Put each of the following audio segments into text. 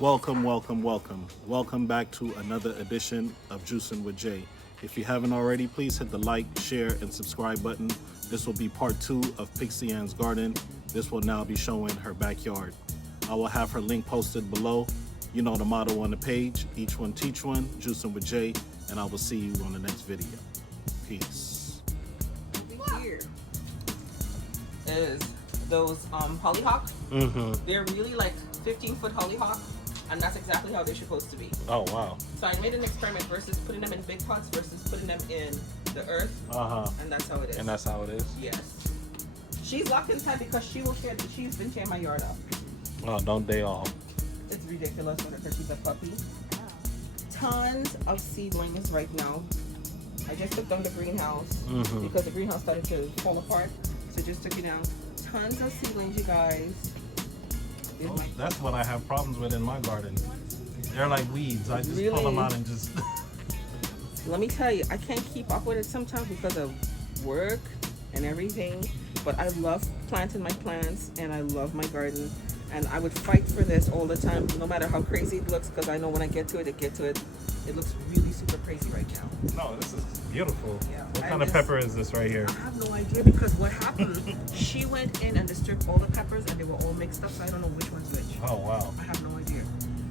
Welcome, welcome, welcome. Welcome back to another edition of Juicing with Jay. If you haven't already, please hit the like, share, and subscribe button. This will be part two of Pixie Ann's garden. This will now be showing her backyard. I will have her link posted below. You know the motto on the page, each one teach one, Juicing with Jay, and I will see you on the next video. Peace. Over here is those hollyhock. They're really like 15-foot hollyhock, and that's exactly how they're supposed to be. Oh, wow. So I made an experiment versus putting them in big pots versus putting them in the earth, and that's how it is. And that's how it is? Yes. She's locked inside because she's been tearing my yard up. Oh, don't they all? It's ridiculous with her because she's a puppy. Tons of seedlings right now. I just took down the greenhouse because the greenhouse started to fall apart. So just took it down. Tons of seedlings, you guys. That's what I have problems with in my garden. They're like weeds. I just pull them out and just... Let me tell you, I can't keep up with it sometimes because of work and everything. But I love planting my plants and I love my garden. And I would fight for this all the time, no matter how crazy it looks, because I know when I get to it, it looks really super crazy right now. No, this is beautiful. Yeah, what kind of pepper is this right here? I have no idea because what happened, she went in and disturbed all the peppers and they were all mixed up, so I don't know which one's which. Oh, wow. I have no idea.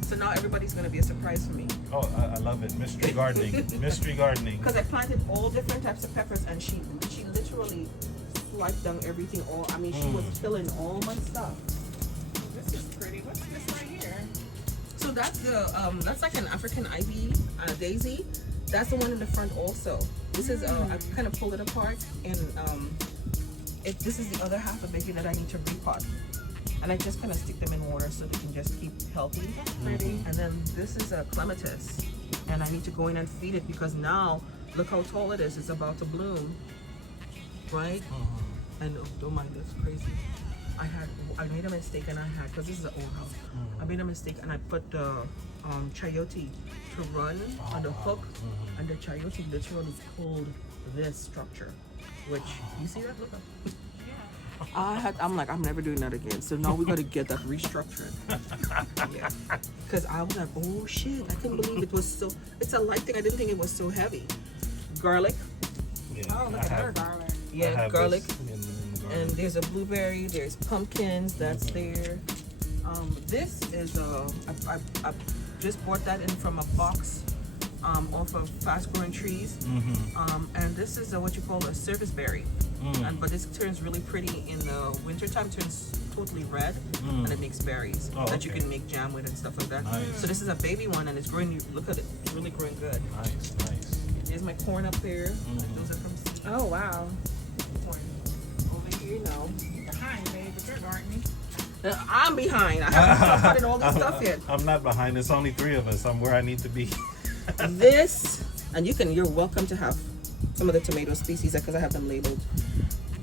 So now everybody's going to be a surprise for me. Oh, I love it. Mystery gardening. Mystery gardening. Because I planted all different types of peppers and she literally swiped down everything. She was killing all my stuff. This is pretty. What's this right here? So that's like an African ivy daisy. That's the one in the front also. This is I kind of pulled it apart and this is the other half of it that I need to repot. And I just kind of stick them in water so they can just keep healthy. That's pretty. And then this is a clematis, and I need to go in and feed it because now look how tall it is. It's about to bloom, right? And don't mind, that's crazy. I made a mistake and because this is an old house. I made a mistake and I put the chayote to run on the hook, and the chayote literally pulled this structure, which you see that? Look up. I'm like, I'm never doing that again. So now we got to get that restructured. Yeah. Because I was like, oh shit, I couldn't believe it was so. It's a light thing. I didn't think it was so heavy. Garlic. Yeah, Oh, look at her garlic. Yeah, garlic. The And there's a blueberry. There's pumpkins. That's there. This is I just bought that in from a box off of Fast Growing Trees. And this is what you call a service berry. But this turns really pretty in the wintertime, turns totally red, and it makes berries that you can make jam with and stuff like that. Nice. So this is a baby one, and it's growing, look at it, it's really growing good. Nice, nice. There's my corn up there. Those are from seed. Oh, wow. Corn. Over here now. Behind, babe, but you're gardening. I'm behind. I haven't started all this stuff yet. I'm not behind. It's only 3 of us. I'm where I need to be. This, and you're welcome to have some of the tomato species because I have them labeled.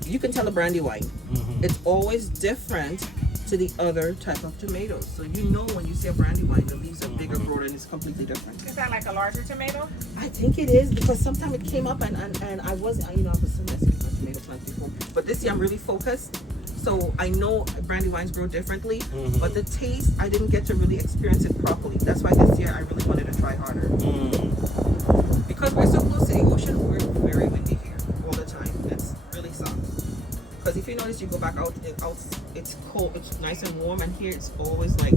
You can tell the Brandywine. It's always different to the other type of tomatoes. So you know when you see a Brandywine, the leaves are bigger, broader, and it's completely different. Is that like a larger tomato? I think it is because sometimes it came up and I was, I was so messy with my tomato plant before. But this year I'm really focused. So I know Brandywines grow differently, but the taste, I didn't get to really experience it properly. That's why this year I really wanted to try harder. Because we're so close to the ocean, we're very windy here all the time. It's really sucks. Because if you notice, you go back out, it's cold, it's nice and warm, and here it's always like.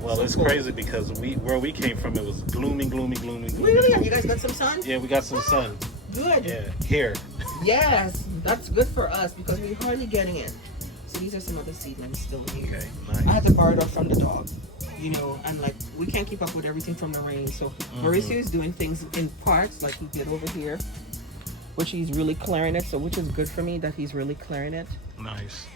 Well, so it's cold. crazy because where we came from, it was gloomy. Really? And you guys got some sun? Yeah, we got some sun. Good. Yeah, here. Yes, that's good for us because we're hardly getting it. So these are some other seedlings still here. Okay, I nice. had to borrow it off from the dog, and like we can't keep up with everything from the rain. So Mauricio is doing things in parts, like he did over here, which he's really clearing it. So which is good for me that he's really clearing it. Nice.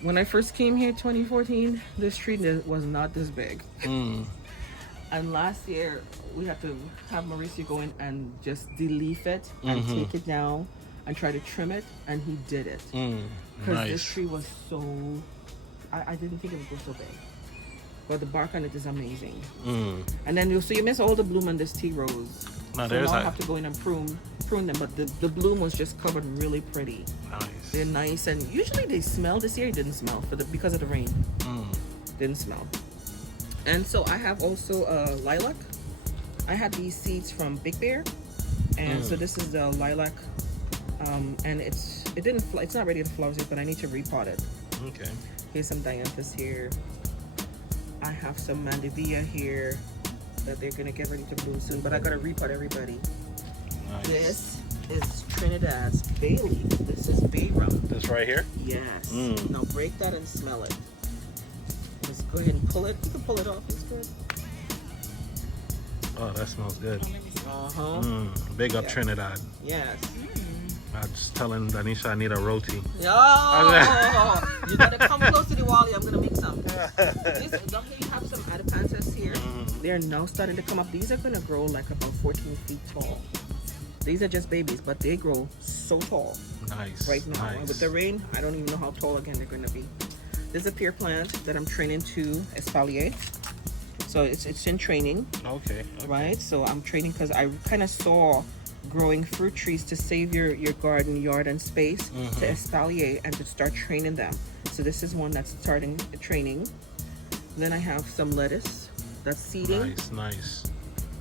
When I first came here, 2014, this tree was not this big. And last year we had to have Mauricio go in and just de-leaf it and take it down and try to trim it, and he did it. Because this tree was so, I didn't think it would go so big. But the bark on it is amazing. And then you miss all the bloom on this tea rose. No, So now I have to go in and prune them, but the bloom was just covered really pretty. Nice. They're nice, and usually they smell. This year it didn't smell because of the rain. Didn't smell. And so I have also lilac. I had these seeds from Big Bear, and so this is the lilac, and it's not ready to flower yet, but I need to repot it. Okay. Here's some dianthus here. I have some mandevilla here that they're gonna get ready to bloom soon, but I gotta repot everybody. Nice. This is Trinidad's bay leaf. This is bay rum. This right here? Yes. Mm. Now break that and smell it. Just go ahead and pull it. You can pull it off. It's good. Oh, that smells good. Uh-huh. Big up Yeah. Trinidad. Yes. I'm just telling Danisha I need a roti. Oh, you gotta come close to the wally. I'm gonna make some. This, down here you have some Adipanthus here. They're now starting to come up. These are gonna grow like about 14 feet tall. These are just babies, but they grow so tall Nice. right now. Nice. And with the rain, I don't even know how tall again they're gonna be. This is a pear plant that I'm training to espalier. So it's in training, Okay. right? So I'm training because I kind of saw growing fruit trees to save your garden, yard, and space to espalier and to start training them. So this is one that's starting training. Then I have some lettuce that's seeding, Nice.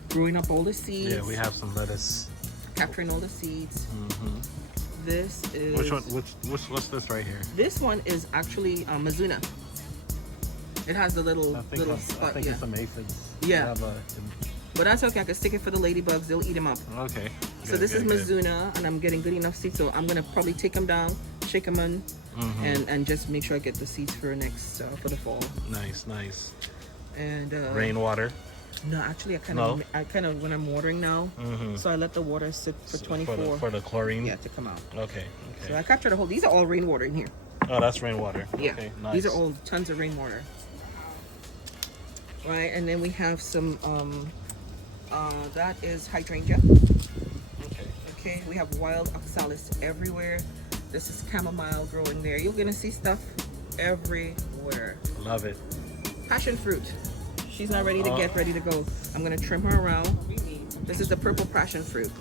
growing up all the seeds, Yeah, we have some lettuce. capturing all the seeds. Mm-hmm. This is Which one? What's this right here? This one is actually Mizuna. It has the little spot. Yeah. it's some aphids. Yeah. But that's okay. I can stick it for the ladybugs. They'll eat them up. Okay. So this is Mizuna, and I'm getting good enough seeds. So I'm gonna probably take them down, shake them in, and just make sure I get the seeds for next for the fall. Nice. And Rainwater. no, actually, I kind No? of when I'm watering now, so I let the water sit for 24. For the chlorine. Yeah, to come out. Okay. So I captured the whole. These are all rainwater in here. Oh, that's rainwater. Yeah, Okay. Nice. these are all tons of rainwater. Right, and then we have some. That is hydrangea. Okay. Okay, we have wild oxalis everywhere. This is chamomile growing there. You're gonna see stuff everywhere. Love it. Passion fruit. She's not ready to get ready to go. I'm gonna trim her around. This is the purple passion fruit.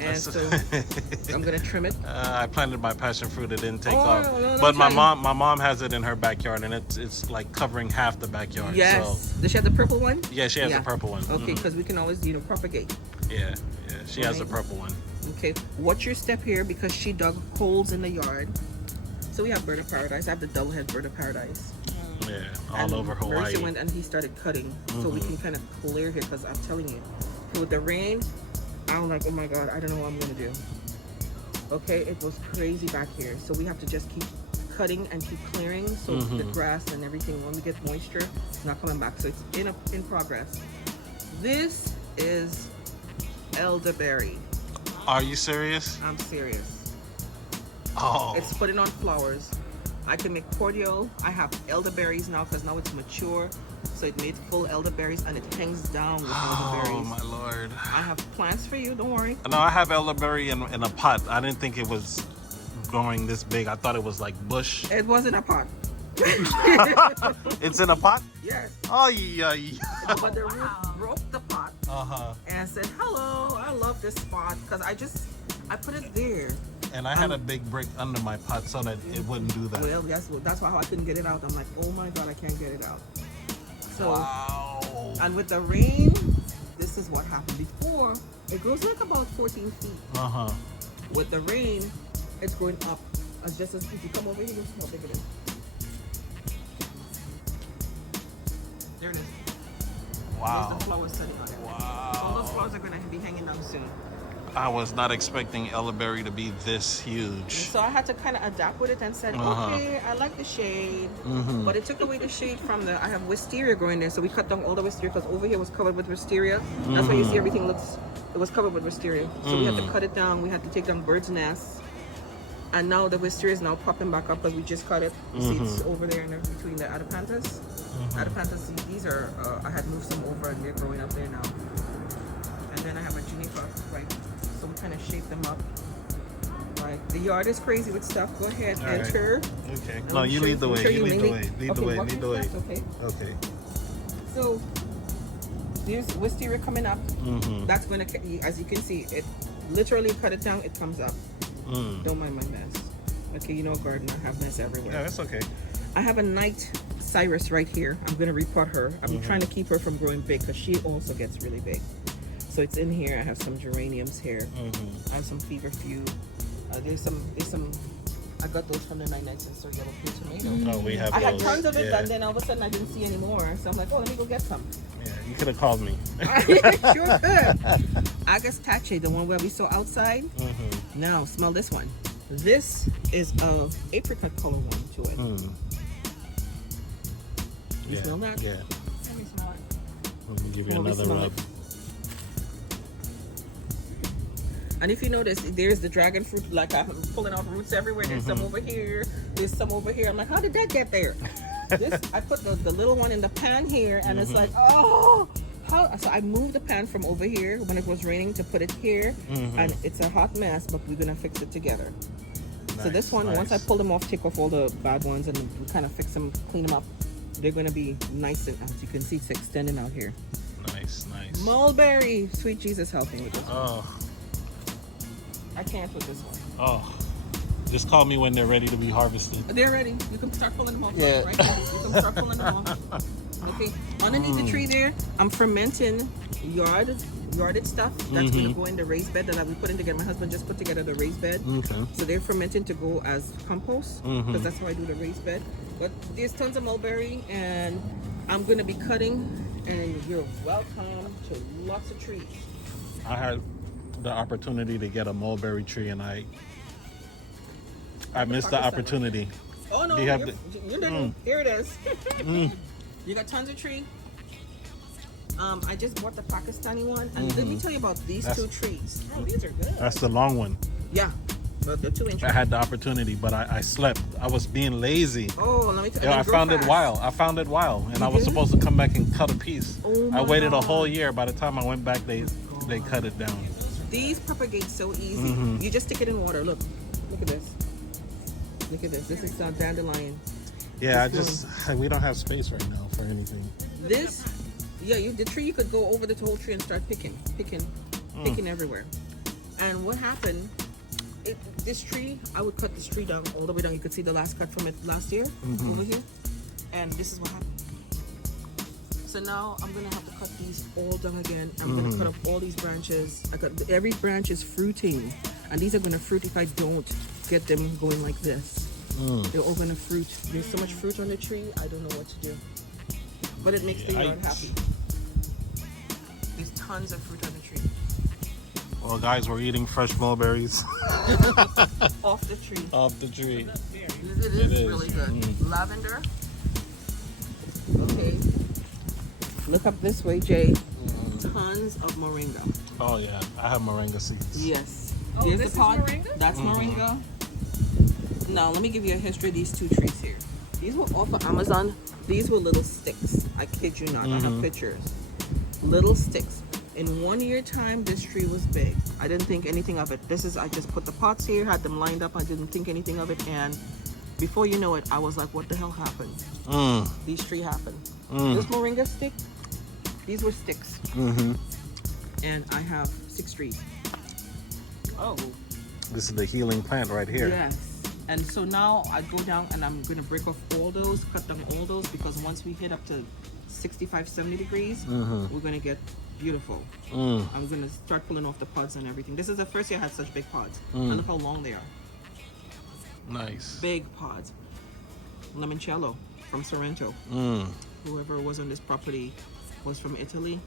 And That's- so I'm gonna trim it. I planted my passion fruit. It didn't take Oh, off. no, But my that's fine. mom has it in her backyard, and it's like covering half the backyard. Yes. So, Does she have the purple one? yeah, she has the purple one. Okay, because we can always, propagate. Yeah. She has the Right. purple one. Okay, watch your step here because she dug holes in the yard. So we have bird of paradise. I have the double head bird of paradise. Yeah, all And over Hawaii. Marissa went and he started cutting, so we can kind of clear here. Because I'm telling you, with the rain, I'm like, oh my god, I don't know what I'm gonna do. Okay, it was crazy back here, so we have to just keep cutting and keep clearing, so the grass and everything, when we get moisture, it's not coming back. So it's in progress. This is elderberry. Are you serious? I'm serious. Oh. It's putting on flowers. I can make cordial. I have elderberries now because now it's mature. So it made full elderberries and it hangs down with Oh elderberries. my lord. I have plants for you, don't worry. No, I have elderberry in a pot. I didn't think it was growing this big. I thought it was like bush. It was in a pot. It's in a pot? Yes. Oh yeah. But the root broke the pot Uh-huh. and said, hello, I love this spot. Because I put it there. And I had a big brick under my pot so that it wouldn't do that. Well, that's why I couldn't get it out. I'm like, oh my God, I can't get it out. So, Wow. and with the rain, this is what happened before. It grows like about 14 feet. Uh-huh. With the rain, it's going up. As just as if you come over here, you see how big it is. There it is. Wow. There's the flowers sitting on it. All those Wow. flowers are going to be hanging down soon. I was not expecting elderberry to be this huge. So I had to kind of adapt with it and said, okay, I like the shade. But it took away the shade from I have wisteria growing there. So we cut down all the wisteria because over here was covered with wisteria. That's why you see everything it was covered with wisteria. So we had to cut it down. We had to take down birds' nests. And now the wisteria is now popping back up because we just cut it. You see it's over there in between the Adipanthus. Adipanthus, these are, I had moved some over and they're growing up there now. And then I have a juniper, right? So we kind of shape them up. Right. The yard is crazy with stuff. Go ahead, All right. enter. Okay. And No, I'm you sure- lead the I'm way. sure You lead the mainly- way. Lead the okay, way. watch Lead the your way. steps, okay. Okay. So there's wisteria coming up. Mm-hmm. That's going to, as you can see, it literally cut it down. It comes up. Mm. Don't mind my mess. Okay, you know, garden, I have mess everywhere. Yeah, that's okay. I have a night Cyrus right here. I'm gonna repot her. I'm trying to keep her from growing big because she also gets really big. So it's in here. I have some geraniums here. I have some feverfew. There's some. I got those from the 99 cent store yellow pea tomato. Oh, we have I had those. tons of it, Yeah. and then all of a sudden I didn't see any more. So I'm like, oh, let me go get some. Yeah, you could have called me. Sure could. Agastache, the one where we saw outside. Now smell this one. This is a apricot color one to it. You Yeah, smell that? Yeah. Let me smell it. Let me give you Oh, we another smell rub. it. And if you notice, there's the dragon fruit. Like I'm pulling off roots everywhere. There's some over here. There's some over here. I'm like, how did that get there? This I put the little one in the pan here, and it's like, oh, how? So I moved the pan from over here when it was raining to put it here, and it's a hot mess. But we're gonna fix it together. So this one, once I pull them off, take off all the bad ones, and kind of fix them, clean them up, they're gonna be nice. And as you can see, it's extending out here. Nice, nice. Mulberry, sweet Jesus, help me with this one. Oh, I can't with this one. oh. Just call me when they're ready to be harvested. They're ready. You can start pulling them off. Yeah. Right now. You can start pulling them off. Okay. Underneath the tree there, I'm fermenting yarded stuff that's gonna go in the raised bed that we put in together. My husband just put together the raised bed. Okay. So they're fermenting to go as compost because that's how I do the raised bed. But there's tons of mulberry, and I'm gonna be cutting. And you're welcome to lots of trees. I had the opportunity to get a mulberry tree, and I missed the Pakistan. opportunity. Oh no, Do you have you're done. Here it is. You got tons of tree. I just bought the Pakistani one, and let me tell you about these That's- 2 trees. Oh, these are good. That's the long one. Yeah, but they're 2 inch. I had the opportunity, but I slept. I was being lazy. Oh, let me tell you. Yeah, I found it wild. I found it wild, and I was did? supposed to come back and cut a piece. Oh I my waited a God. whole year. By the time I went back, they cut it down. These propagate so easy. You just stick it in water. Look at this. Look at this. This is dandelion. Yeah, This we don't have space right now for anything. This, yeah, the tree, you could go over the whole tree and start picking everywhere. And what happened? This tree, I would cut this tree down all the way down. You could see the last cut from it last year over here. And this is what happened. So now I'm gonna have to cut these all down again. I'm gonna cut up all these branches. Every branch is fruiting, and these are gonna fruit if I don't get them going like this. They're all gonna fruit. There's so much fruit on the tree, I don't know what to do. But it makes the yard Yikes. happy. There's tons of fruit on the tree. Well, guys, we're eating fresh mulberries Off the tree. off the tree. It is really good. Lavender. Okay. Look up this way, Jay. Tons of moringa. Oh yeah, I have moringa seeds. Yes. Oh, Here's this the is pod. moringa? That's moringa. Now, let me give you a history of these 2 trees here. These were off of Amazon. These were little sticks. I kid you not. I have pictures. Little sticks. In 1 year time, this tree was big. I didn't think anything of it. I just put the pots here, had them lined up. I didn't think anything of it. And before you know it, I was like, what the hell happened? These tree happened. This moringa stick, these were sticks. And I have 6 trees. Oh. This is the healing plant right here. Yes. And so now I go down and I'm going to break off all those, cut down all those, because once we hit up to 65, 70 degrees, we're going to get beautiful. I'm going to start pulling off the pods and everything. This is the first year I had such big pods. And look how long they are. Nice. Big pods. Limoncello from Sorrento. Whoever was on this property was from Italy.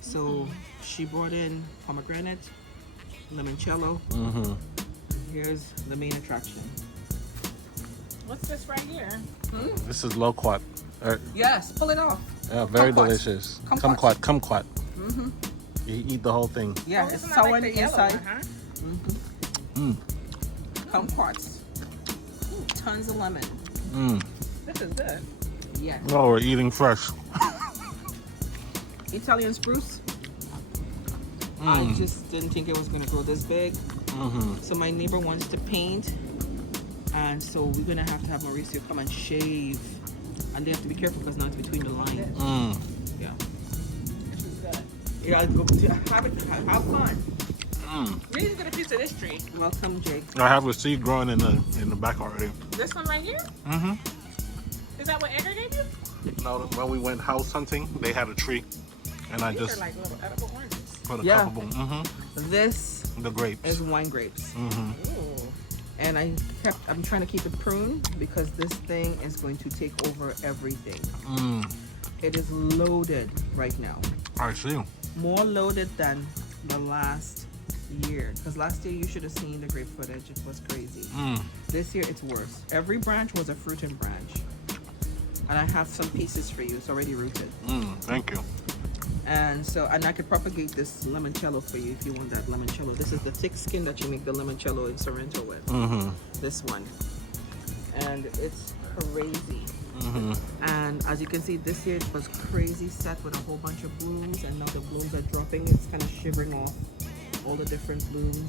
So she brought in pomegranate, limoncello. Here's the main attraction. What's this right here? This is loquat. Yes, pull it off. Yeah, very Kumquat. delicious. Kumquat. Kumquat. You eat the whole thing. Yeah, Oh, it's isn't that sour like on the the yellow inside. one, huh? Kumquats. Tons of lemon. This is good. Yes. Oh, we're eating fresh. Italian spruce. I just didn't think it was gonna grow this big. So my neighbor wants to paint, and so we're gonna have to have Mauricio come and shave, and they have to be careful because now it's between the lines. Yeah. This is good. Yeah, go have fun. We need to get a piece of this tree. Welcome, Jake. I have a seed growing in the back already. This one right here? Is that what Edgar gave you? No, when we went house hunting, they had a tree, and I These just are like little edible oranges. put a Yeah. couple. This The grapes. is wine grapes. Ooh. And I'm trying to keep it pruned because this thing is going to take over everything. It is loaded right now. I see. More loaded than the last year. Because last year you should have seen the grape footage. It was crazy. This year it's worse. Every branch was a fruiting branch. And I have some pieces for you. It's already rooted. Thank you. And I could propagate this limoncello for you if you want that limoncello. This is the thick skin that you make the limoncello in Sorrento with. This one. And it's crazy. And as you can see, this year it was crazy set with a whole bunch of blooms, and now the blooms are dropping. It's kind of shivering off all the different blooms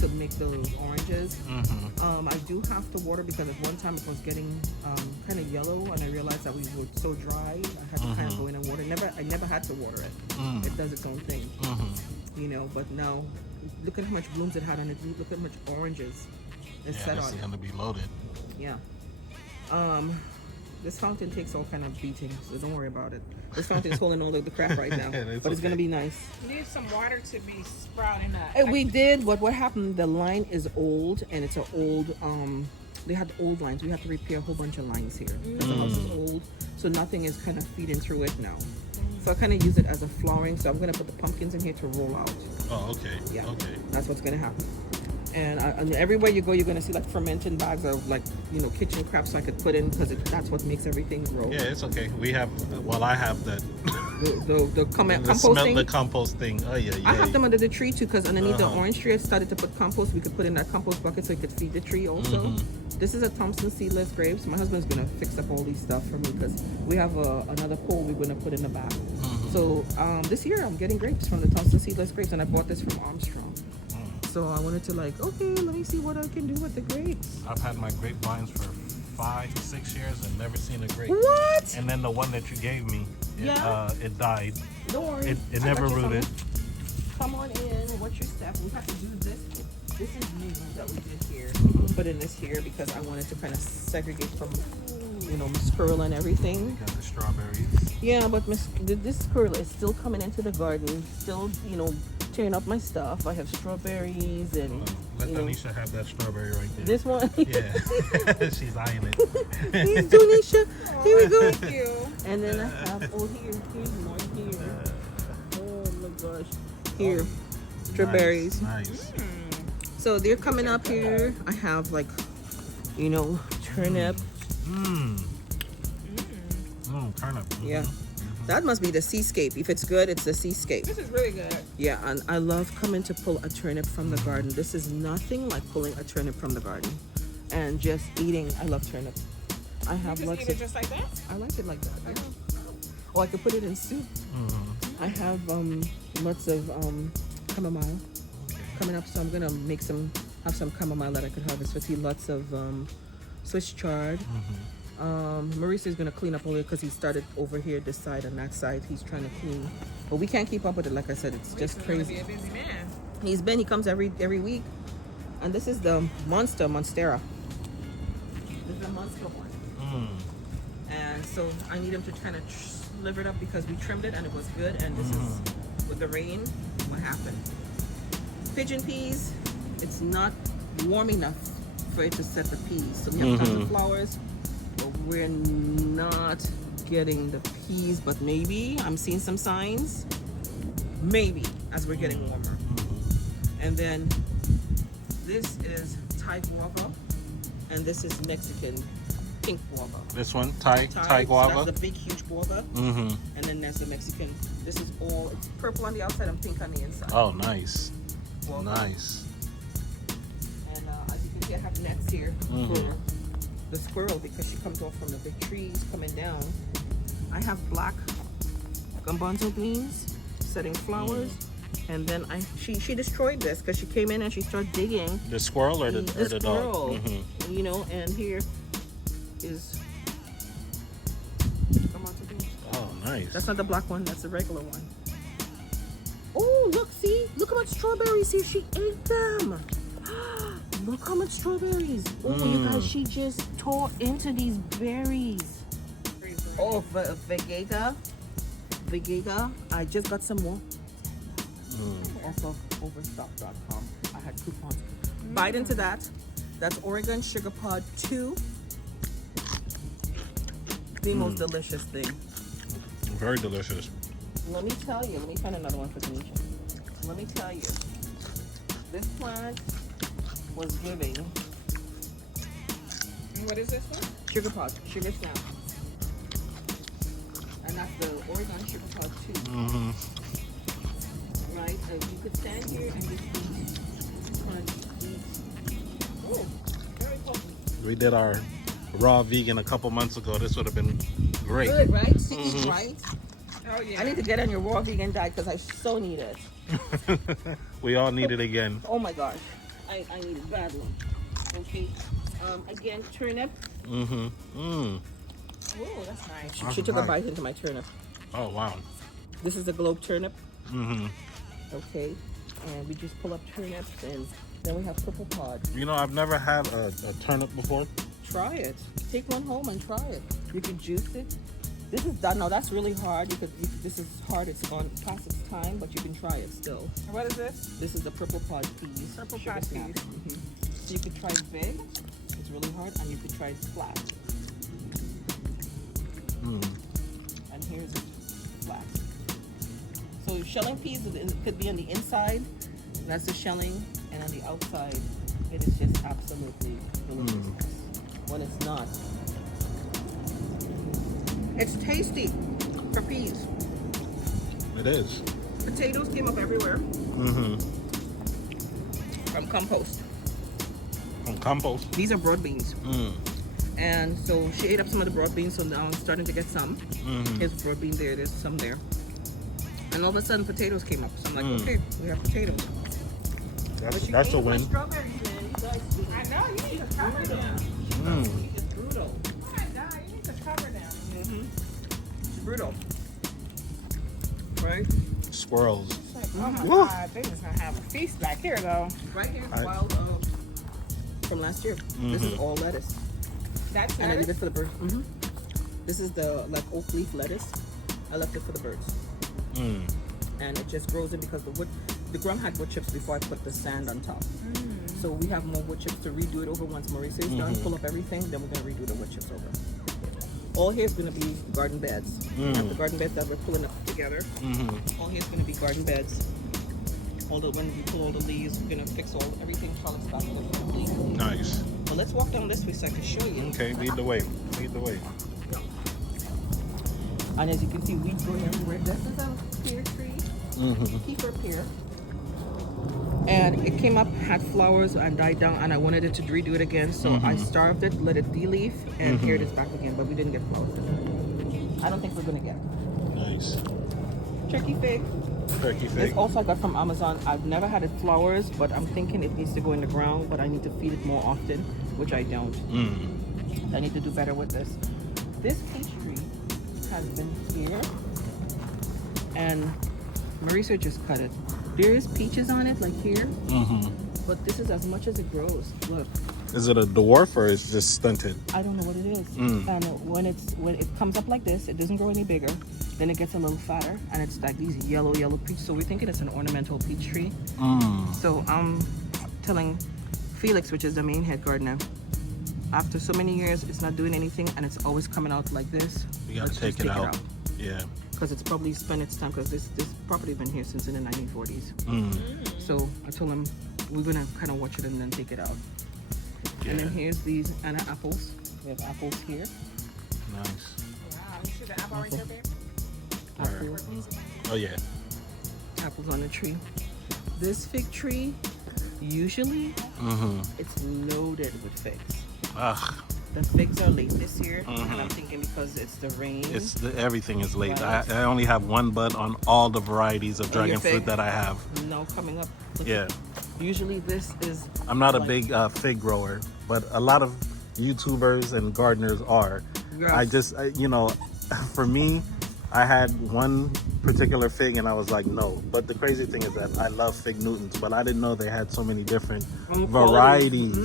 to make those oranges. I do have to water because at one time it was getting kind of yellow, and I realized that we were so dry. I had to kind of go in and water. I never had to water it. It does its own thing, you know. But now, look at how much blooms it had on it. Look at how much oranges it's set This on is it. gonna be loaded. Yeah. This fountain takes all kind of beating, so don't worry about it. This fountain is holding all of the crap right now, It's but it's gonna okay. be nice. You need some water to be sprouting up. And we did, but what happened? The line is old, and it's an old. They had old lines. We had to repair a whole bunch of lines here because the house is old, so nothing is kind of feeding through it now. So I kind of use it as a flowering. So I'm gonna put the pumpkins in here to roll out. Oh, okay. Yeah. Okay. That's what's gonna happen. And everywhere you go, you're gonna see like fermenting bags of like, you know, kitchen crap, so I could put in because that's what makes everything grow. Yeah, it's okay. We have. Well, I have that. The Smell the composting. compost thing. Oh yeah, yeah. I have them under the tree too, because underneath the Uh-huh. orange tree, I started to put compost. We could put in that compost bucket so it could feed the tree also. This is a Thompson seedless grapes. My husband's gonna fix up all these stuff for me because we have another pole we're gonna put in the back. So this year I'm getting grapes from the Thompson seedless grapes, and I bought this from Armstrong. So I wanted to like, okay, let me see what I can do with the grapes. I've had my grapevines for 5-6 years and never seen a grape. What? And then the one that you gave me, it died. Don't worry. It I never got you rooted. some. Come on in. What's your step? We have to do this. This is new that we did here. Put in this here because I wanted to kind of segregate from, you know, squirrel and everything. Got the strawberries. Yeah, but this squirrel is still coming into the garden, still, you know, tearing up my stuff. I have strawberries and, Let you know, Tanisha have that strawberry right there. this one. Yeah, she's eyeing it. He's Tanisha. Here we go. Thank you. And then I have, here's more here. Oh my gosh. Here, strawberries. Nice. So they're coming up here. I have like, you know, turnip. Turnip. Yeah. That must be the seascape. If it's good, it's the seascape. This is really good. Yeah, and I love coming to pull a turnip from the garden. This is nothing like pulling a turnip from the garden and just eating. I love turnip. I have You just lots eat it of. just like that? I like it like that. Yeah. Oh, I could put it in soup. I have lots of chamomile coming up, so I'm gonna have some chamomile that I could harvest for tea. Lots of Swiss chard. Maurice is gonna clean up over because he started over here, this side and that side. He's trying to clean, but we can't keep up with it. Like I said, it's just He's gonna be crazy. a busy man. He comes every week, and this is the Monstera. This is the monster one. And so I need him to kind of sliver it up because we trimmed it and it was good. And this is with the rain, what happened? Pigeon peas, it's not warm enough for it to set the peas. So we have tons of flowers, but we're not getting the peas. But maybe I'm seeing some signs. Maybe as we're getting warmer. And then this is Thai guava, and this is Mexican pink guava. This one, Thai So guava. that's the big, huge guava. And then there's the Mexican. This is all, it's purple on the outside and pink on the inside. Oh, nice. Guava. Nice. And as you can see, I have nets here for the squirrel because she comes off from the big trees coming down. I have black garbanzo beans setting flowers. And then she destroyed this because she came in and she started digging. The squirrel or the squirrel, dog? you know, and here is garbanzo beans. Oh, nice. That's not the black one, that's the regular one. Oh, look, see? Look how much strawberries here. She ate them. Look how much strawberries. Oh, you guys, she just tore into these berries. Oh, Vegeta. I just got some more. Off of Overstock.com. I had coupons. Bite into that. That's Oregon Sugar Pod 2. The most delicious thing. Very delicious. Let me tell you. Let me find another one for Tanisha. Let me tell you. This plant was giving And what is this one? Sugar Pod, Sugar Snap. And that's the Oregon Sugar Pod 2. Mm-hmm. Right? So you could stand here and just eat. Oh, very potent. We did our raw vegan a couple months ago. This would have been great. Good, right? To eat right. Oh yeah. I need to get on your raw vegan diet because I so need it. We all need it again. Oh my gosh. I need it badly. Okay. Again, turnip. Mm-hmm. Mm. Oh, that's nice. She took a bite into my turnip. Oh, wow. This is the globe turnip. Mm-hmm. Okay. And we just pull up turnips and then we have purple pod. You know, I've never had a turnip before. Try it. Take one home and try it. You can juice it. This is done. No, that's really hard. This is hard. It's gone past its time, but you can try it still. And what is this? This is the purple pod peas. Purple Sugar pod snap. peas. Mhm. So you could try it big. It's really hard, and you could try it flat. Mm. And here's it flat. So shelling peas could be on the inside. That's the shelling, and on the outside, it is just absolutely delicious. When it's not. It's tasty for peas. It is. Potatoes came up everywhere Mm-hmm. from compost. From compost. These are broad beans. Mm. And so she ate up some of the broad beans, so now I'm starting to get some. Mm-hmm. Here's broad bean there, there's some there. And all of a sudden potatoes came up. So I'm like, Mm. okay, we have potatoes. That's a win. Strawberries, man. You guys do I know you need to cover them. Mm. It's brutal. Oh my God, you need to cover them. It's brutal. Right? Squirrels. It's like, oh my Woo. God, they just gonna have a feast back here though. Right here's I- wild from last year. This is all lettuce. That's And I leave lettuce. it for the birds. This is the like oak leaf lettuce. I left it for the birds. Mm. And it just grows in because the ground had wood chips before I put the sand on top. So we have more wood chips to redo it over once Marisa is done, pull up everything, then we're gonna redo the wood chips over. All here's gonna be garden beds. And the garden beds that we're pulling up together. Mm-hmm. All here's gonna be garden beds. When we pull all the leaves, we're gonna fix everything till it's back completely. Nice. But let's walk down this way so I can show you. Okay, lead the way. Lead the way. And as you can see, weeds growing everywhere. This is a pear tree, Mm-hmm. keeper pear. And it came up, had flowers, and died down, and I wanted it to redo it again. So I starved it, let it de-leaf, and here it is back again. But we didn't get flowers. I don't think we're gonna get it. Nice. Turkey fig. Turkey This fig. also I got from Amazon. I've never had it flowers, but I'm thinking it needs to go in the ground, but I need to feed it more often, which I don't. Mm. I need to do better with this. This peach tree has been here, and Marisa just cut it. There is peaches on it, like here, Mm-hmm. but this is as much as it grows. Look, Is it a dwarf or it's just stunted? I don't know what it is. Mm. And when it comes up like this, it doesn't grow any bigger. Then it gets a little fatter, and it's like these yellow peach. So we're thinking it's an ornamental peach tree. Mm. So I'm telling Felix, which is the main head gardener, after so many years, it's not doing anything, and it's always coming out like this. You gotta Let's take just it out. Yeah. Because it's probably spent its time, because this property been here since in the 1940s. Mm. So I told him we're gonna kind of watch it and then take it out. And Yeah. then here's these Anna apples. We have apples here. Nice. Wow, you see the apple right there, babe? Where? Apples, Oh yeah. apples on the tree. This fig tree, usually Mm-hmm. it's loaded with figs. Ugh. The figs are late this year, and Mhm. I'm thinking because it's the rain. Everything is late. Right. I only have one bud on all the varieties of Oh, your dragon fruit fig? that I have. now coming up. Look Yeah. at- Usually this is. I'm not a like- big fig grower, but a lot of YouTubers and gardeners are. Yes. I just, for me, I had one particular fig and I was like, no. But the crazy thing is that I love fig Newtons, but I didn't know they had so many different varieties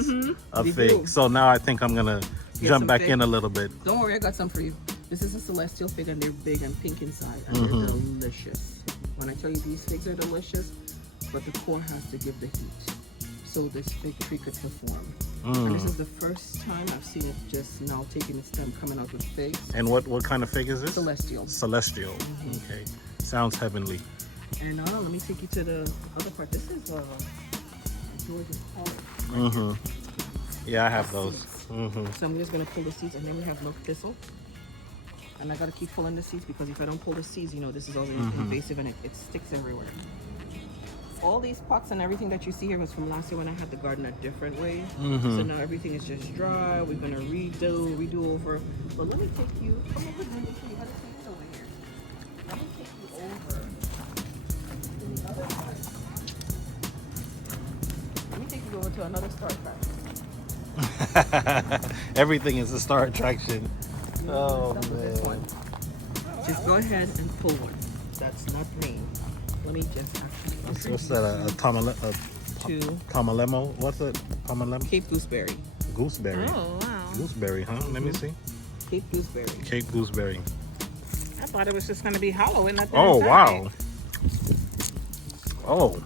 of They figs. do. So now I think I'm gonna Get jump some back fig. in a little bit. Don't worry, I got some for you. This is a celestial fig, and they're big and pink inside, and they're delicious. When I tell you these figs are delicious, but the core has to give the heat, so this fig tree could perform. And this is the first time I've seen it just now taking its stem, coming out with figs. And what kind of fig is this? Celestial. Celestial. Okay. Sounds heavenly. And let me take you to the other part. This is Georgia Pollock. Yeah, I have those. So I'm just gonna pull the seeds, and then we have milk thistle. And I gotta keep pulling the seeds because if I don't pull the seeds, you know, this is all invasive and it sticks everywhere. All these pots and everything that you see here was from last year when I had the garden a different way. So now everything is just dry. We're gonna redo over. But let me take you, come over here. You gotta take it over here. Let me take you over to the other side. Let me take you over to another star track. Everything is a star attraction. Oh Start with this one. man. Just go ahead and pull one. That's not green. Let me just actually. What's that? A Two. Pomalemo? What's it? Pomalemo? Cape gooseberry. Gooseberry. Oh, wow. Gooseberry, huh? Let me see. Cape gooseberry. Cape gooseberry. I thought it was just going to be hollow and nothing Oh inside. wow. Oh.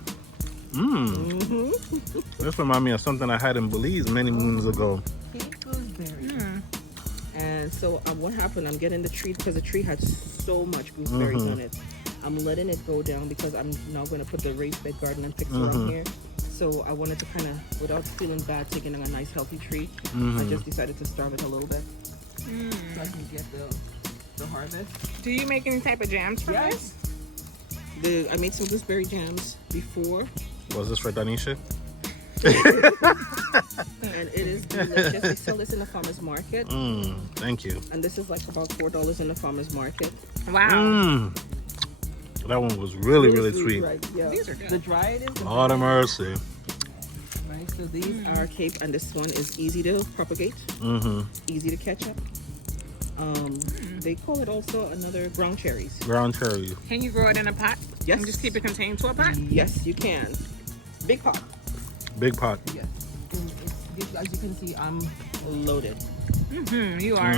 Mmm. This reminds me of something I had in Belize many moons ago. Cape gooseberry. And so what happened? I'm getting the tree because the tree had so much gooseberries on it. I'm letting it go down because I'm now going to put the raised bed garden and fixer on here. So I wanted to kind of, without feeling bad, taking a nice healthy tree. I just decided to starve it a little bit so I can get the harvest. Do you make any type of jams from this? I made some gooseberry jams before, Was this for Danisha? and it is delicious. They sell this in the farmer's market, Thank you. and this is like about $4 in the farmer's market. Wow. That one was really sweet. Right? Yeah. These are good. The dried is the Lord of mercy. right. So these are Cape, and this one is easy to propagate, easy to catch up. They call it also another ground cherries. Ground cherry. Can you grow it in a pot? Yes. And just keep it contained to a pot? Yes, you can. Big pot. Big pot. Yes. And as you can see, I'm loaded. You are.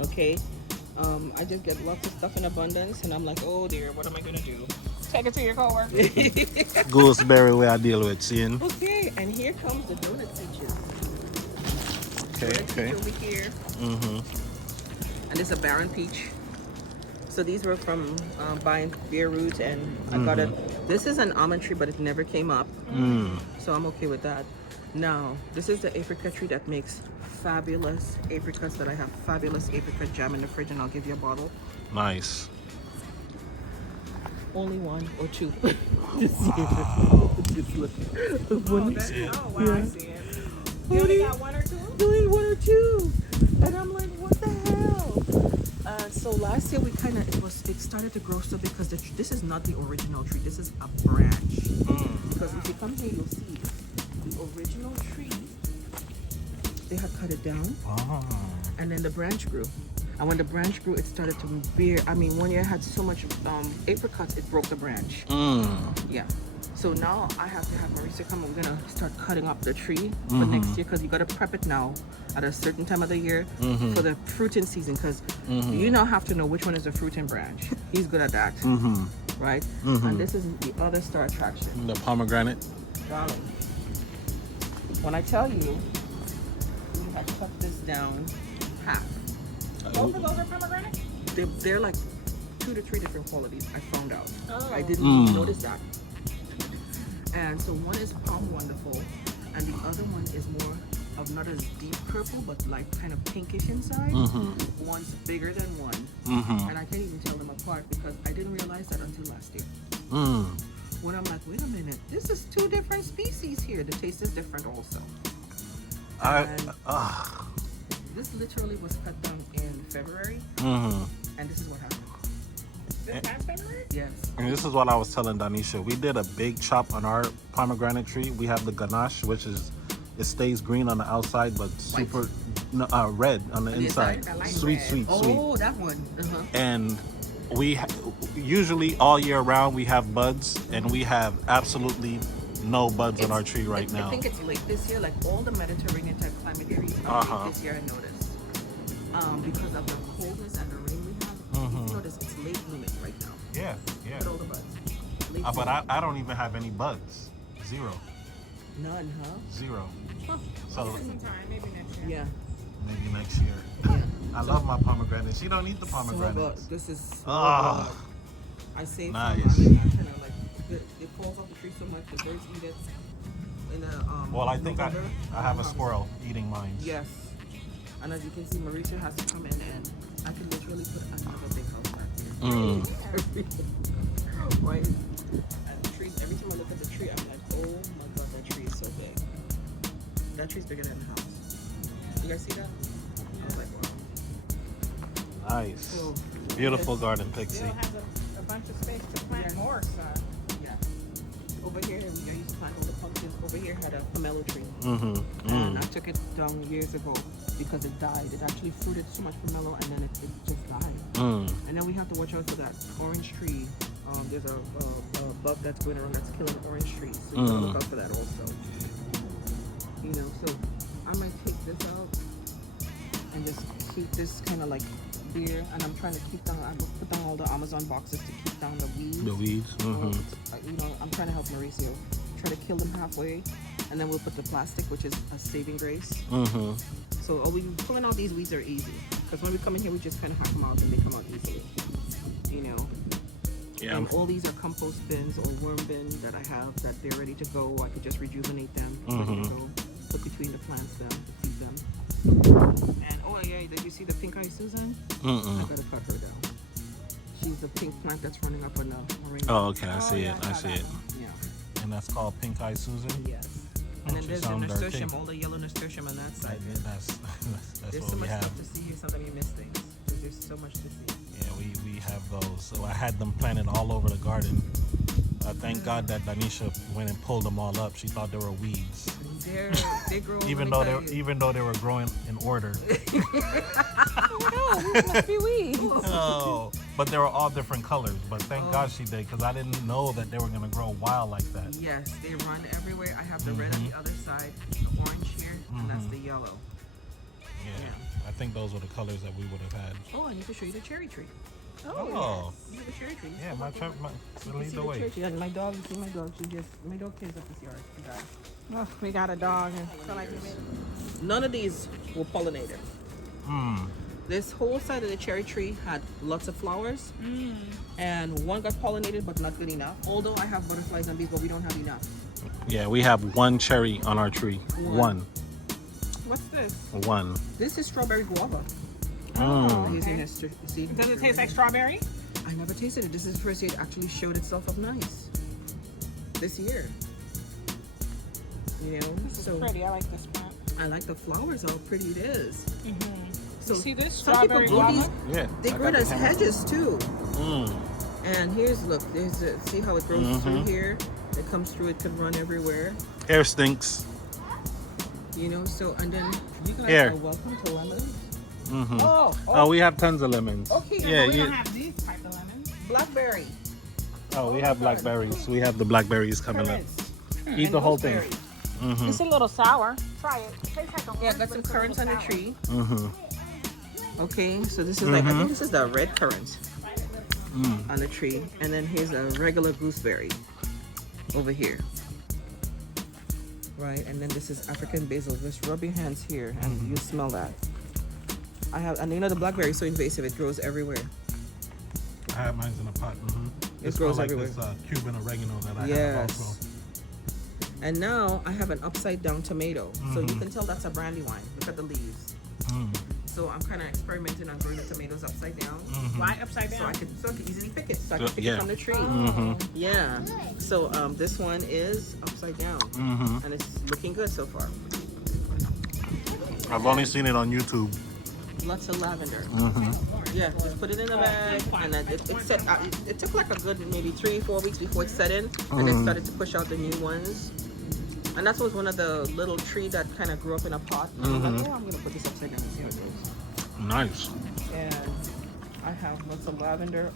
Okay. I just get lots of stuff in abundance, and I'm like, oh dear, what am I gonna do? Take it to your coworker. Gooseberry where I deal with, seeing. Okay, and here comes the donut peaches. Donut peach over here. And it's a barren peach. So these were from buying bare roots, and I got it. This is an almond tree, but it never came up. So I'm okay with that. Now, this is the apricot tree that makes fabulous apricots that I have fabulous apricot jam in the fridge, and I'll give you a bottle. Nice. Only one or two. Oh, wow, I see it. You only got one or two? Only one or two. And I'm like, what the hell? So last year it started to grow so because this is not the original tree. This is a branch. Because if you come here, you'll see the original tree. They had cut it down, and then the branch grew. And when the branch grew, it started to bear. I mean, one year I had so much apricots, it broke the branch. Yeah. So now I have to have Marisa come. We're gonna start cutting up the tree for next year because you gotta prep it now at a certain time of the year for the fruiting season. Because you now have to know which one is a fruiting branch. He's good at that, right? And this is the other star attraction, The pomegranate. darling. When I tell you, we have cut this down half. Both of those are pomegranate? They're like 2 to 3 different qualities. I found out. Oh. I didn't even notice that. And so one is palm wonderful, and the other one is more of not as deep purple, but like kind of pinkish inside. One's bigger than one, and I can't even tell them apart because I didn't realize that until last year. When I'm like, wait a minute, this is 2 different species here. The taste is different also. This literally was cut down in February, and this is what happened. This past February? Yes. And this is what I was telling Danisha. We did a big chop on our pomegranate tree. We have the ganache, which is, it stays green on the outside, but super red on the inside. I like Sweet, red. sweet, Oh, sweet. that one. And we usually all year round we have buds, and we have absolutely no buds on our tree right now. I think it's late this year. Like all the Mediterranean type climate areas are late this year. I noticed because of the coldness and the rain we have, you notice it's late blooming right now. Yeah, yeah. Look at all the buds. Late But blooming. I don't even have any buds. Zero. None, huh? Zero. So Sometime, maybe next year. Yeah. maybe next year. Yeah. I love my pomegranates. She don't eat the So pomegranates. good. This is so Ah, good. I saved nice. some. I kind of like it falls off the tree so much the birds eat it. In a well, I think I November, have a harvest. squirrel eating mine. Yes. And as you can see, Mauricio has to come in and I can literally put another big house back here. Right? And the trees, every time I look at the tree, I'm like, oh my god, that tree is so big. That tree's bigger than the house. You guys see that? I was like, wow. Nice. So, Beautiful garden, Pixie. Still has a bunch of space to plant more, so. yeah. Over here, I used to plant all the pumpkins. Over here had a pomelo tree. Mm-hmm. And I took it down years ago because it died. It actually fruited so much pomelo and then it just died. And then we have to watch out for that orange tree. There's a bug that's going around that's killing orange trees. So you gotta look out for that also. You know, so I might take this out and just keep this kind of like bare. And I'm trying to keep down, I put down all the Amazon boxes to keep down the weeds. The weeds. You know, I'm trying to help Mauricio. Try to kill them halfway. And then we'll put the plastic, which is a saving grace. So pulling out these weeds are easy. Because when we come in here, we just kind of hack them out and they come out easily. You know? Yeah. And all these are compost bins or worm bins that I have that they're ready to go. I could just rejuvenate them. Ready to go. Put between the plants them to feed them. And oh yeah, did you see the pink eye Susan? I gotta cut her down. She's the pink plant that's running up on the orange. Oh, okay. I see yeah, it. I see it. Yeah. And that's called Pink Eye Susan. Yes. And then She there's the sound dirty. nasturtium, all the yellow nasturtium on that side. That's There's what so we much have. stuff to see here. Sometimes you miss things. 'Cause there's so much to see. Yeah, we have those. So I had them planted all over the garden. Thank God that Danisha went and pulled them all up. She thought they were weeds, They grow. even though they were growing in order. Must be weeds. Oh, but they were all different colors. But thank God she did, because I didn't know that they were gonna grow wild like that. Yes, they run everywhere. I have the red on the other side, the orange here, and that's the yellow. Yeah, I think those were the colors that we would have had. Oh, I need to show you the cherry tree. Oh, You see the cherry tree? yeah, my You lead see the the way. cherry tree? And my dog, you see my dog? My dog cleans up this yard. She died. Oh, we got a dog and feel like we made it. None of these were pollinated. This whole side of the cherry tree had lots of flowers, and one got pollinated, but not good enough. Although I have butterflies and bees, but we don't have enough. Yeah, we have one cherry on our tree. One. What's this? This is strawberry guava. Oh, Using okay. this seed. Does it taste like strawberry? I never tasted it. This is the first year it actually showed itself up nice. This year. You know, This is so pretty. I like this plant. I like the flowers, how pretty it is. So You see this some people strawberry grow guava? these. Yeah. They grow it as hedges too. Mm. And here's see how it grows through here. It comes through. It can run everywhere. Hair stinks. You know. So and then you guys Here. are welcome to lemons. Oh, we have tons of lemons. Okay. Yeah, we you. don't have these type of lemons. Blackberry. Oh, we have blackberries. We have the blackberries coming up. Currants. Eat and the whole thing. gooseberries. It's a little sour. Try it. Tastes like a Yeah, orange, got but some it's a currants on little the sour. tree. Okay, so this is like I think this is the red currant on the tree, and then here's a regular gooseberry over here. Right, and then this is African basil. Just rub your hands here, and you smell that. And you know the blackberry is so invasive; it grows everywhere. I have mine in a pot. It grows like everywhere. this Cuban oregano that I have Yes. also. And now I have an upside down tomato, so you can tell that's a brandy wine. Look at the leaves. So I'm kind of experimenting on growing the tomatoes upside down. Why upside So down? I can easily pick it. So I can So- pick yeah. it from the tree. Yeah. So this one is upside down, and it's looking good so far. I've only seen it on YouTube. Lots of lavender. Yeah, just put it in the bag, and then it set. It took like a good maybe 3-4 weeks before it set in, and it started to push out the new ones. And that was one of the little tree that kind of grew up in a pot. And I was like, oh, I'm gonna put this upside down and see how it goes. Nice. And I have lots of lavender.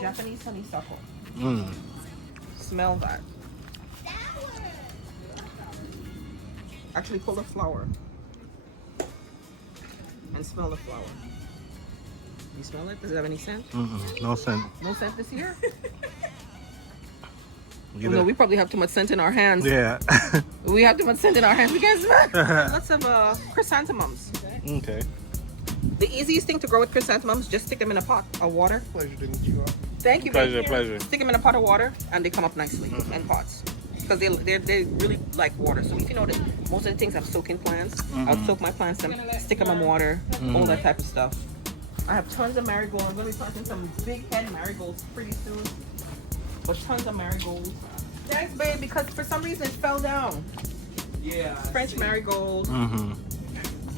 Japanese honeysuckle. Smell that. Actually, pull the flower and smell the flower. You smell it? Does it have any scent? No scent. No scent this year? You No, know- we probably have too much scent in our hands. Yeah. We have too much scent in our hands. We can smell. Lots of chrysanthemums. Okay. The easiest thing to grow with chrysanthemums, just stick them in a pot of water. Pleasure to meet you all. Thank you. Pleasure, baby. pleasure. Stick them in a pot of water, and they come up nicely in pots. Because they really like water. So if you know that most of the things have soaking plants, I'll soak my plants and stick them in water, all that type of stuff. I have tons of marigolds. I'm going to be planting some big head marigolds pretty soon. But tons of marigolds. Thanks, babe, because for some reason it fell down. Yeah. French marigold.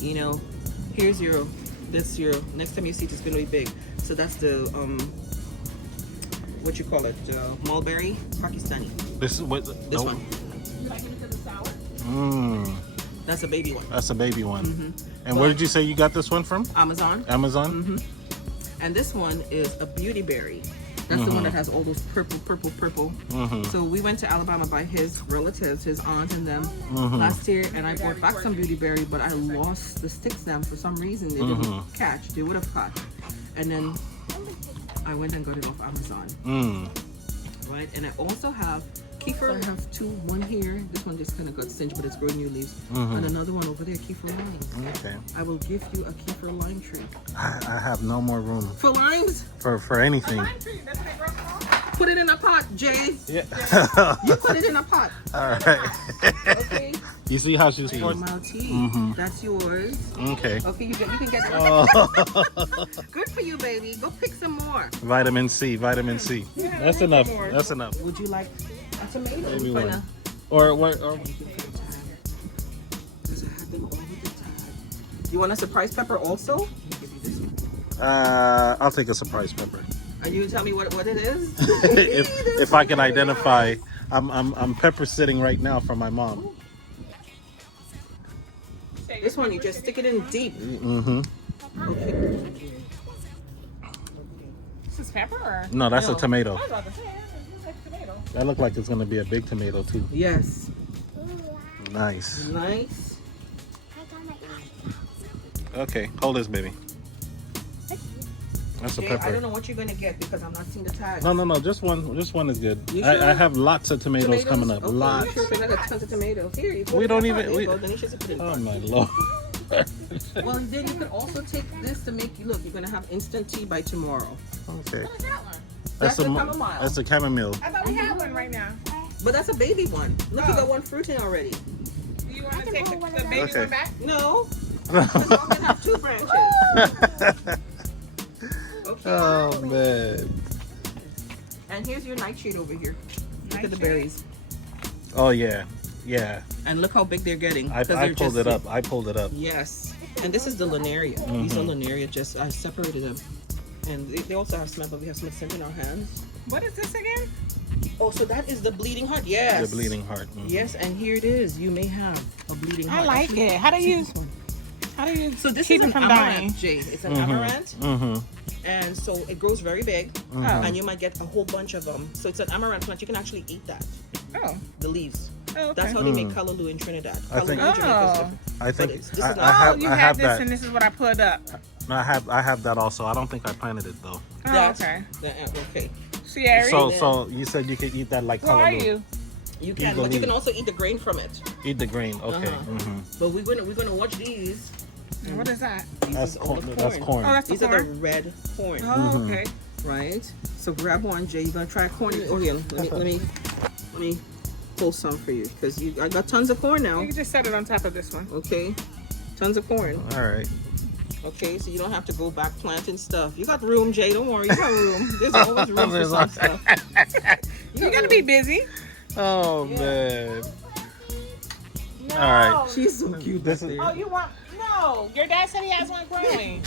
You know, here's your, that's your, next time you see it, it's going to be big. So that's the, what you call it, mulberry, Pakistani. This is what. This one. You like it because it's sour? That's a baby one. That's a baby one. And where did you say you got this one from? Amazon. Amazon. And this one is a beauty berry. That's the one that has all those purple. So we went to Alabama by his relatives, his aunt and them last year, and I brought back some beauty berry, but I lost the sticks them for some reason. They didn't catch. They would have caught. And then I went and got it off Amazon. Right? And I also have kefir. I have two. One here. This one just kind of got singed, but it's growing new leaves. And another one over there, kefir limes. Okay. I will give you a kefir lime tree. I have no more room For limes, for anything. Lime tree. That's what they grow from. put it in a pot, Jay. Yeah. You put it in a pot. All right. Okay. You see how she's Your forced? Maltese. That's yours. Okay. Okay, you can get Oh. Good for you, baby. Go pick some more. Vitamin C. Vitamin C. That's enough. That's enough. Would you like a tomato? Maybe Find one. a- Or what? Or, Because I have them all the time. You want a surprise pepper also? Let me give you this one. I'll take a surprise pepper. And you tell me what it is? if I can identify, I'm pepper sitting right now from my mom. This one, you just stick it in deep. Okay. This is pepper or? No, that's No. a tomato. I was about to say, it looks like tomato. That looked like it's gonna be a big tomato too. Yes. Nice. Nice. Okay, hold this, baby. That's a Okay, I don't pepper. know what you're gonna get because I'm not seeing the tag. No. Just one. Just one is good. You I sure? have lots of tomatoes coming up. Okay, Lots. You sure? I got tons of tomatoes. Here, you put We it don't in the even- pot. There you we- go. Then you should put it in the Oh pot. my lord. Well, then you could also take this to make you look. You're gonna have instant tea by tomorrow. Okay. What is that one? That's the mo- chamomile. That's a chamomile. I thought we had one right now. But that's a baby one. Look, you Oh. got one fruiting already. Do you want to take the baby Okay. one back? No, because you can have two branches. Okay. Oh man. And here's your nightshade over here. Look at the Nightshade? berries. Oh yeah. Yeah. And look how big they're getting. I 'cause they're pulled just- it up. I pulled it up. Yes. And this is the Linaria. These are Linaria. Just I separated them. And they also have smell, but we have some scent in our hands. What is this again? Oh, so that is the bleeding heart. Yes. The bleeding heart. Yes, and here it is. You may have a bleeding heart. I like Actually, it. How do see you? this one. How do you? So this keep is it an from amaranth, dying? Jay. It's an amaranth, Mm-hmm. and so it grows very big, Oh. and you might get a whole bunch of them. So it's an amaranth plant. You can actually eat that, Oh. the leaves. Oh, okay. That's how they make callaloo in Trinidad. I think- Callaloo in Jamaica is Oh. different. I think it's- this is I not- Oh, have you I have have this, that. and this is what I pulled up. No, I have that also. I don't think I planted it though. Oh, That's okay. okay. Sherry, So you said you could eat that like who are callaloo. you? You Eat can, the but you can leaf. also eat the grain from it. Eat the grain. Okay. Uh-huh. But we're gonna watch these. What is that? These That's is all corn. the That's corn. Oh, that's the These are the corn. red corn, Oh, okay. right? So grab one, Jay. You're gonna try corn. Oh yeah. Let me pull some for you because I got tons of corn now. You can just set it on top of this one. Okay, tons of corn. All right. Okay, so you don't have to go back planting stuff. You got room, Jay. Don't worry, you got room. There's always room for some stuff. You're gonna be busy. Oh Yeah. man. No. All right. She's so cute. This This is- Oh, you want? No. Your dad said he has one growing.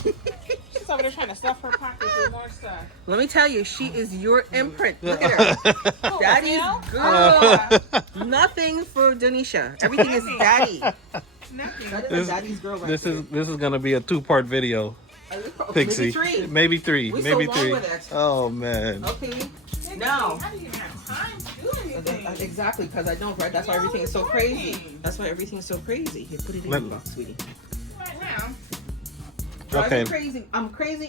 She's over there trying to stuff her pockets with more stuff. Let me tell you, she is your imprint. Look at her. Daddy's Adele? girl. Nothing for Denisha. Everything is daddy. Nothing. That is This- a daddy's girl right This there. is gonna be a 2-part video, Pixie. Maybe three. Maybe three. We Maybe so three. long with it. Oh man. Okay. Now. How do you even have time to do anything? Exactly, because I don't, right? That's why everything is so crazy. That's why everything is so crazy. Here, put it in Let- your box, sweetie. Right now. Drives Okay. me crazy. I'm crazy.